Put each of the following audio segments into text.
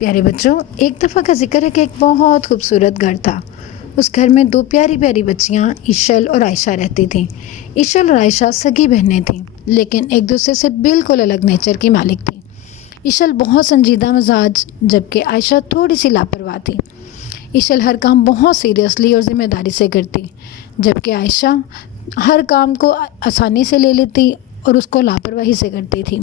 پیارے بچوں، ایک دفعہ کا ذکر ہے کہ ایک بہت خوبصورت گھر تھا۔ اس گھر میں دو پیاری پیاری بچیاں عشل اور عائشہ رہتی تھیں۔ عشل اور عائشہ سگی بہنیں تھیں، لیکن ایک دوسرے سے بالکل الگ نیچر کی مالک تھیں۔ عشل بہت سنجیدہ مزاج جبکہ عائشہ تھوڑی سی لاپرواہ تھی۔ عشل ہر کام بہت سیریسلی اور ذمہ داری سے کرتی، جبکہ عائشہ ہر کام کو آسانی سے لے لیتی اور اس کو لاپرواہی سے کرتی تھی۔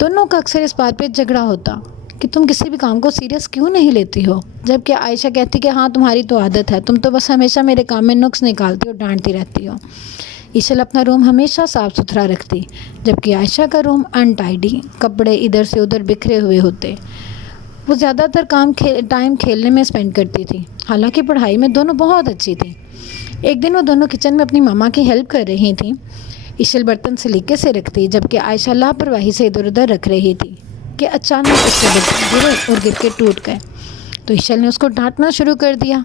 دونوں کا اکثر اس بات پہ جھگڑا ہوتا کہ تم کسی بھی کام کو سیریس کیوں نہیں لیتی ہو، جبکہ عائشہ کہتی کہ ہاں تمہاری تو عادت ہے، تم تو بس ہمیشہ میرے کام میں نقص نکالتی اور ڈانٹتی رہتی ہو۔ عشل اپنا روم ہمیشہ صاف ستھرا رکھتی، جبکہ عائشہ کا روم انٹائیڈی، کپڑے ادھر سے ادھر بکھرے ہوئے ہوتے۔ وہ زیادہ تر ٹائم کھیلنے میں اسپینڈ کرتی تھی، حالانکہ پڑھائی میں دونوں بہت اچھی تھیں۔ ایک دن وہ دونوں کچن میں اپنی ماما کی ہیلپ کر رہی تھیں۔ عشل برتن سلیقے سے رکھتی، جبکہ عائشہ لاپرواہی سے ادھر ادھر رکھ رہی تھی کہ اچانک اس سے برتن گرے اور گر کے ٹوٹ گئے۔ تو عشل نے اس کو ڈانٹنا شروع کر دیا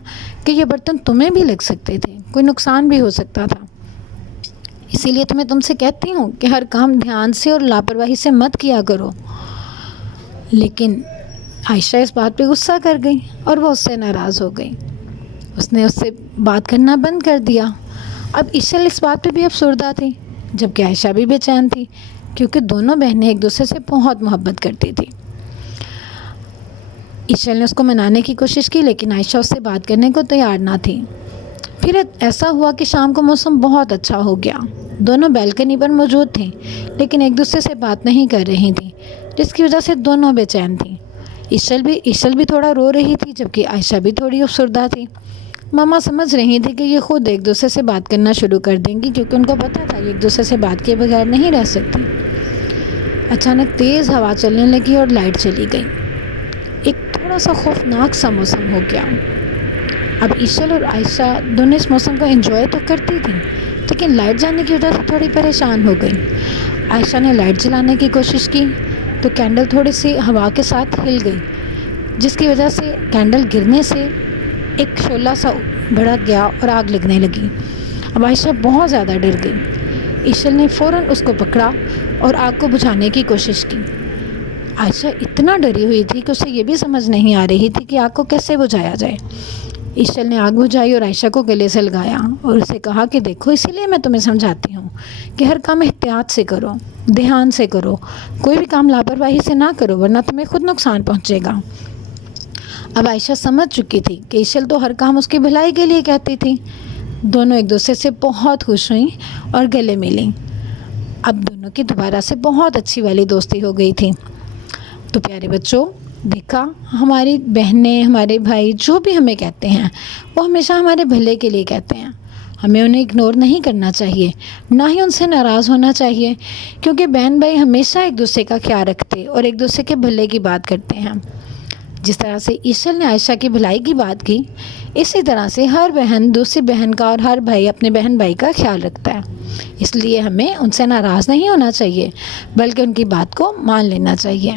کہ یہ برتن تمہیں بھی لگ سکتے تھے، کوئی نقصان بھی ہو سکتا تھا، اسی لیے تم سے کہتی ہوں کہ ہر کام دھیان سے اور لاپرواہی سے مت کیا کرو۔ لیکن عائشہ اس بات پہ غصہ کر گئی اور وہ اس سے ناراض ہو گئی۔ اس نے اس سے بات کرنا بند کر دیا۔ اب عشل اس بات پہ بھی افسردہ تھی، جبکہ عائشہ بھی بے چین تھی، کیونکہ دونوں بہنیں ایک دوسرے سے بہت محبت کرتی تھی۔ عشل نے اس کو منانے کی کوشش کی، لیکن عائشہ اس سے بات کرنے کو تیار نہ تھی۔ پھر ایسا ہوا کہ شام کو موسم بہت اچھا ہو گیا۔ دونوں بیلکنی پر موجود تھیں، لیکن ایک دوسرے سے بات نہیں کر رہی تھیں، جس کی وجہ سے دونوں بے چین تھیں۔ عشل بھی تھوڑا رو رہی تھی، جبکہ عائشہ بھی تھوڑی افسردہ تھی۔ ماما سمجھ رہی تھی کہ یہ خود ایک دوسرے سے بات کرنا شروع کر دیں گی، کیونکہ ان کو پتہ تھا یہ ایک دوسرے سے بات کیے بغیر نہیں رہ سکتی۔ اچانک تیز ہوا چلنے لگی اور لائٹ چلی گئی۔ ایک تھوڑا سا خوفناک سا موسم ہو گیا۔ اب عشل اور عائشہ دونوں اس موسم کو انجوائے تو کرتی تھیں، لیکن لائٹ جانے کی وجہ سے تھوڑی پریشان ہو گئی۔ عائشہ نے لائٹ جلانے کی کوشش کی تو کینڈل تھوڑی سی ہوا کے ساتھ ہل گئی، جس کی وجہ سے کینڈل گرنے سے ایک شعلہ سا بھڑک گیا اور آگ لگنے لگی۔ اب عائشہ بہت زیادہ ڈر گئی۔ عشل نے فوراً اس کو پکڑا اور آگ کو بجھانے کی کوشش کی۔ عائشہ اتنا ڈری ہوئی تھی کہ اسے یہ بھی سمجھ نہیں آ رہی تھی کہ آگ کو کیسے بجھایا جائے۔ عشل نے آگ بجھائی اور عائشہ کو گلے سے لگایا اور اسے کہا کہ دیکھو، اسی لیے میں تمہیں سمجھاتی ہوں کہ ہر کام احتیاط سے کرو، دھیان سے کرو، کوئی بھی کام لاپرواہی سے نہ کرو، ورنہ تمہیں خود نقصان پہنچے گا۔ اب عائشہ سمجھ چکی تھی کہ عشل تو ہر کام اس کی بھلائی کے لیے کہتی تھی۔ دونوں ایک دوسرے سے بہت خوش ہوئیں اور گلے ملیں۔ اب دونوں کی دوبارہ سے بہت اچھی والی دوستی ہو گئی تھی۔ تو پیارے بچوں، دیکھا، ہماری بہنیں، ہمارے بھائی جو بھی ہمیں کہتے ہیں وہ ہمیشہ ہمارے بھلے کے لیے کہتے ہیں۔ ہمیں انہیں اگنور نہیں کرنا چاہیے، نہ ہی ان سے ناراض ہونا چاہیے، کیونکہ بہن بھائی ہمیشہ ایک دوسرے کا خیال رکھتے اور ایک دوسرے کے بھلے کی بات کرتے ہیں۔ جس طرح سے عشل نے عائشہ کی بھلائی کی بات کی، اسی طرح سے ہر بہن دوسری بہن کا اور ہر بھائی اپنے بہن بھائی کا خیال رکھتا ہے۔ اس لیے ہمیں ان سے ناراض نہیں ہونا چاہیے، بلکہ ان کی بات کو مان لینا چاہیے۔